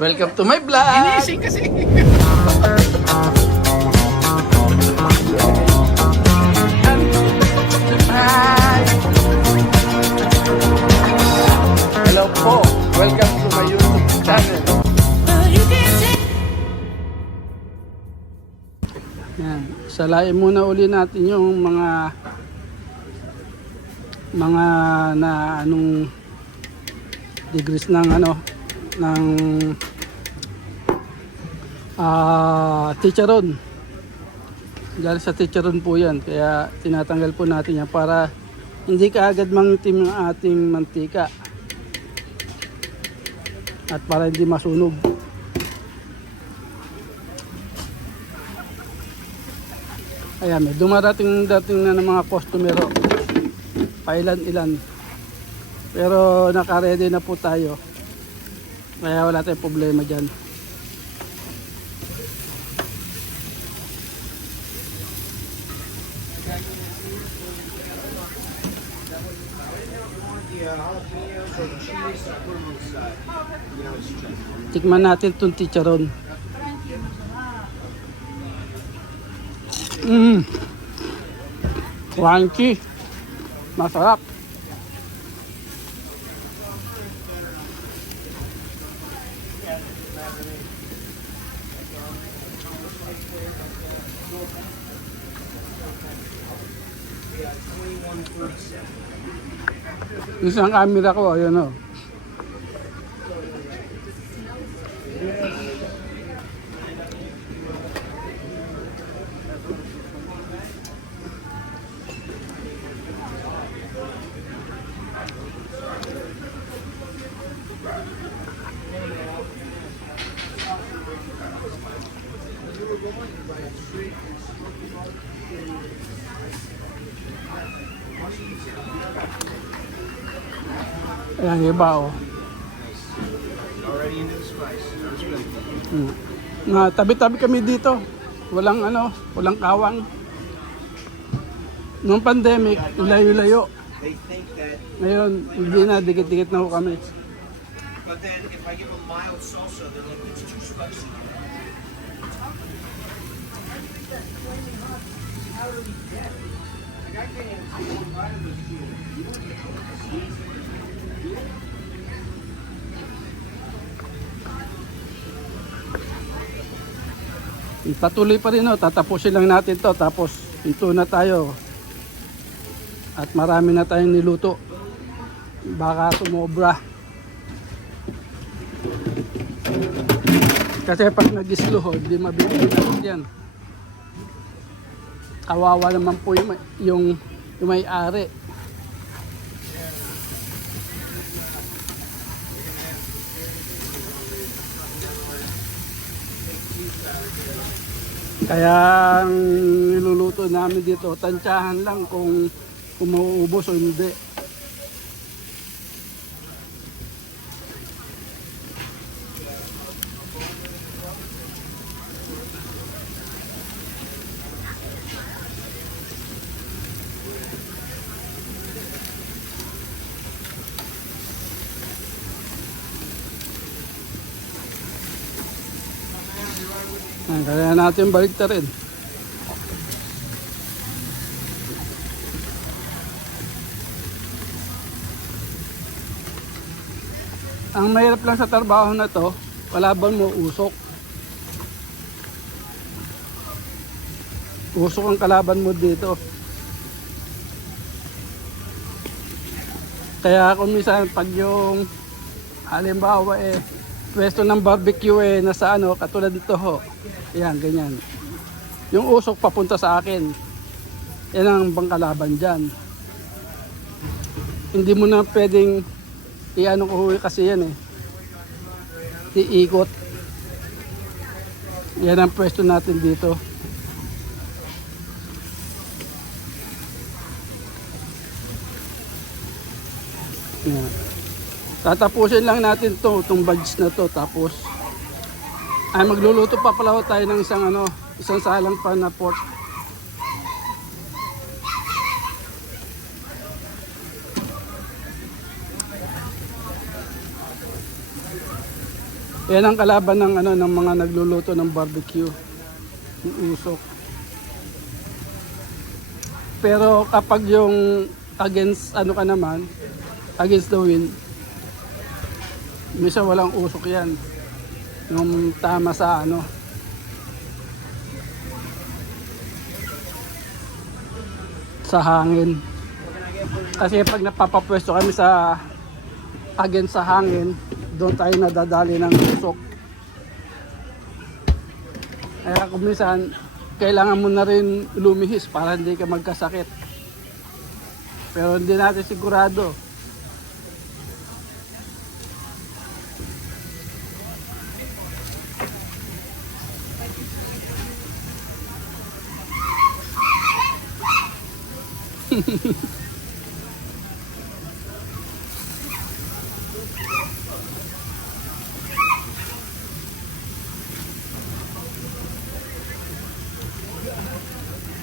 Welcome to my vlog! Ginising kasi. Hi! Hello po! Welcome to my YouTube channel. Yan. Salain muna uli natin yung mga na anong degrees ng ng chicharon. Dahil sa chicharon po yan, kaya tinatanggal po natin yan para hindi kaagad mangitim ang ating mantika at para hindi masunog. Ayan, may dating na ng mga customer, pailan-ilan, pero naka-ready na po tayo, kaya wala tayong problema dyan. Tikman natin itong chicharon. Crunchy. Masarap. Isang camera ko, ayun o. Ayan, iba o. Tabi-tabi kami dito. Walang walang kawang. Noong pandemic, layo-layo. Ngayon, hindi na, dikit-dikit na ho kami. But then if I give them mild salsa, they're like, it's too spicy. Patuloy pa rin, tatapusin lang natin to, tapos pinto na tayo at marami na tayong niluto, baka sumobra kasi pag nag-slow hindi mabibigyan yan. Kawawa naman po yung may-ari. Kaya ang niluluto namin dito, tansyahan lang kung mauubos o hindi. Kaya natin balik ta rin. Ang mahirap lang sa trabaho na to, kalaban mo usok. Usok ang kalaban mo dito. Kaya kung minsan pag yung halimbawa pwesto ng barbecue nasa katulad dito ho. Yan, ganyan. Yung usok papunta sa akin. Yan ang bangkalaban dyan. Hindi mo na pwedeng kuhuwi kasi yan iikot. Yan ang pwesto natin dito. Yan. Tatapusin lang natin itong badge na to, tapos ay magluluto pa pala tayo ng isang salang pa na pork. Yan ang kalaban ng ano ng mga nagluluto ng barbecue, yung usok. Pero kapag yung against ano ka naman, against the wind, minsan walang usok yan. Yung tama sa ano, sa hangin. Kasi pag napapapwesto kami sa against sa hangin, doon tayo nadadali ng usok. Kaya kung minsan, kailangan mo na rin lumihis para hindi ka magkasakit. Pero hindi natin sigurado.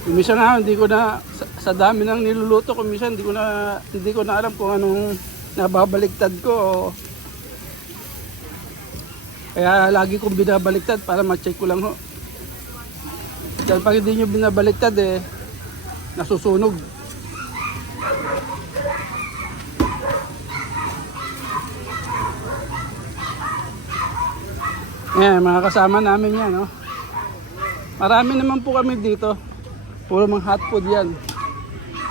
Minsan nga hindi ko na sa dami ng niluluto ko, minsan hindi ko na alam kung anong nababaliktad ko. Kaya lagi kong binabaliktad para ma-check ko lang ho. Dahil pag hindi nyo binabaliktad nasusunog. Yan, mga kasama namin yan, no? Marami naman po kami dito. Puro mga hot food yan.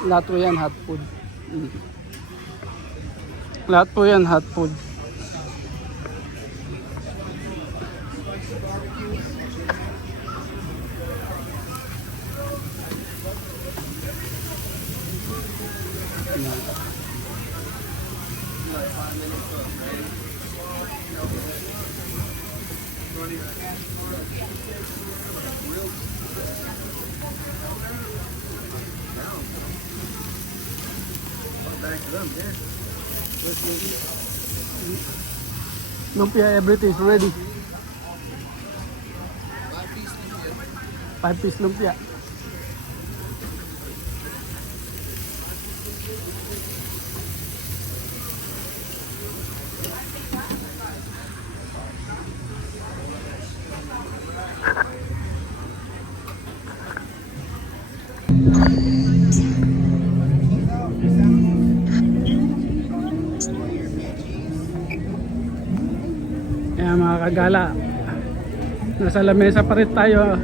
Lahat po yan hot food. Lahat po yan hot food. Lumpia, everything is ready. 5-piece lumpia. Ayan mga kagala, nasa lamesa pa rin tayo.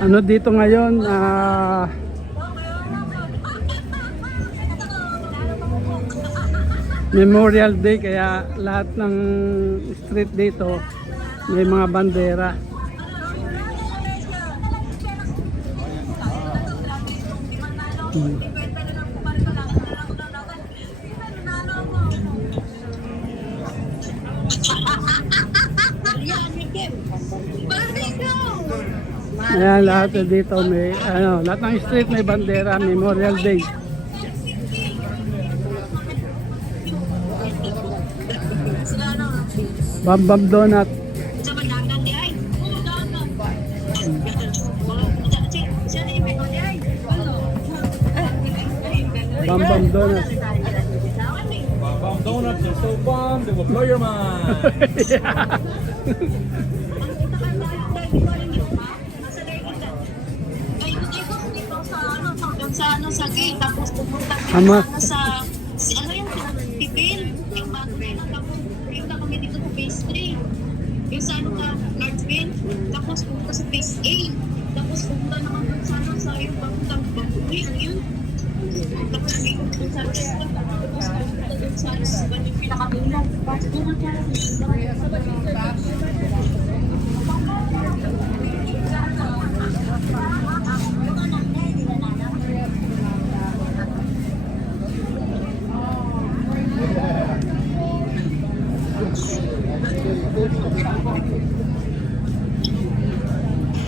Ano dito ngayon, Memorial Day, kaya lahat ng street dito may mga bandera. Ayan, lahat dito may lahat ng street may bandera, Memorial Day. Bam Bam Donut. Bam Bam Donut. Bomb donuts are so bomb they will blow your mind. Sa gate, tapos pumunta Ama. sa ano yung pipil, yung bago na tapos pumunta kami dito sa phase 3 yung sa ano ka, Largeville, tapos pumunta sa phase 8, tapos pumunta naman dun sa ano sa yung bagong yun, tapos may pumunta sa tapos pumunta dun sa ano yung pinakatulang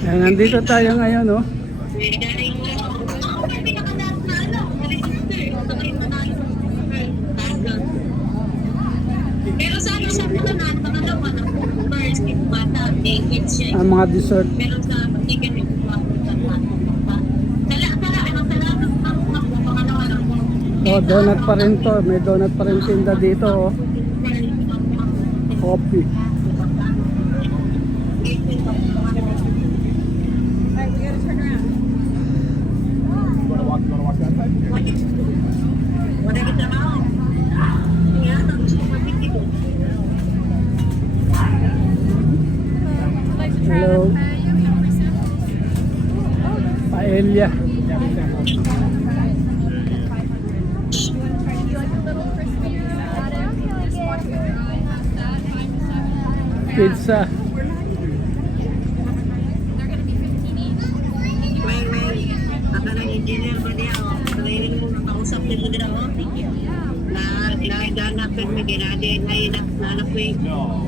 Yan, nandito tayo ngayon, no? pero sa ano sa mga dalawa na first yung bata, French siya. Ang mga dessert. Meron sa chicken ito sa Oh, donut pa rin to. May donut pa rin tinda dito. Oh. Coffee. Hello. Paella. Pizza. engineer ba niya o kailangan mo nakausap nila nila o na ganapin mo ginadi na nanapoy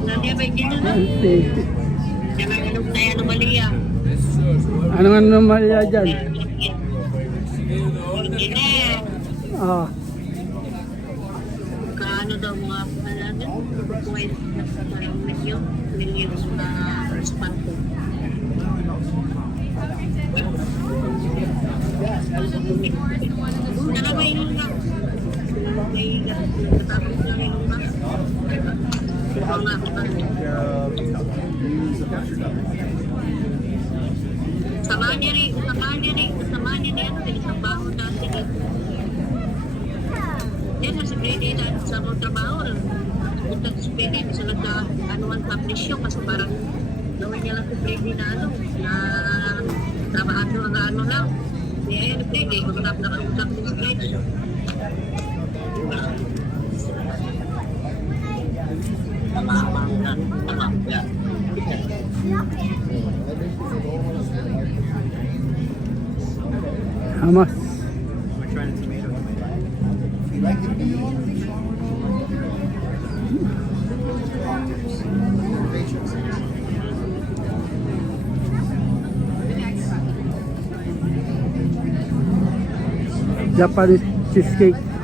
na niya ba engineer na kaya nga ganun na yan Malia Ano nga naman dyan? engineer Ah, kaano daw mga panalan buhay na parang milyon na response Samahan niya rin yan, isang baho dati din. Yan, nasa grade na sa mga trabaho. Punta sa pwede, isa lang sa anuan publish yun, kasi parang gawin niya lang sa grade na trabahan nyo ang ano lang. Kaya yan, grade, magkakap na kausap sa grade. hamas. Japanese cheesecake.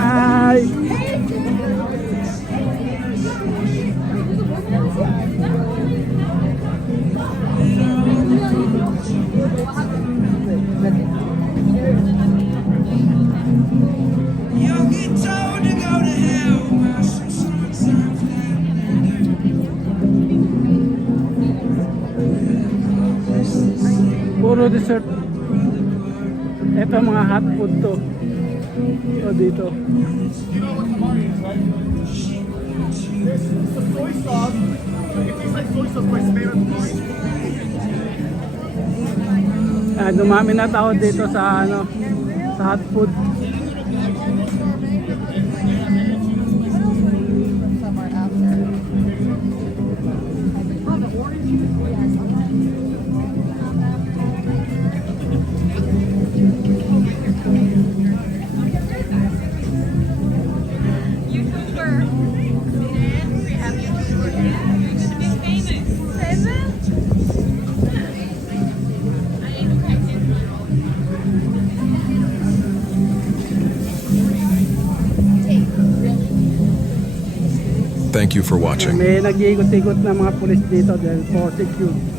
Ay! You'll get told to go to hell by some summertime Puro dessert. Ito mga hot food to. O dito. You know what tamari is, right? This is the soy sauce. It tastes like soy sauce, but it's made of tamari. Dumami na tao dito sa ano, sa hot food. Thank you for watching. May nag-iikot-ikot na mga pulis dito dahil for security.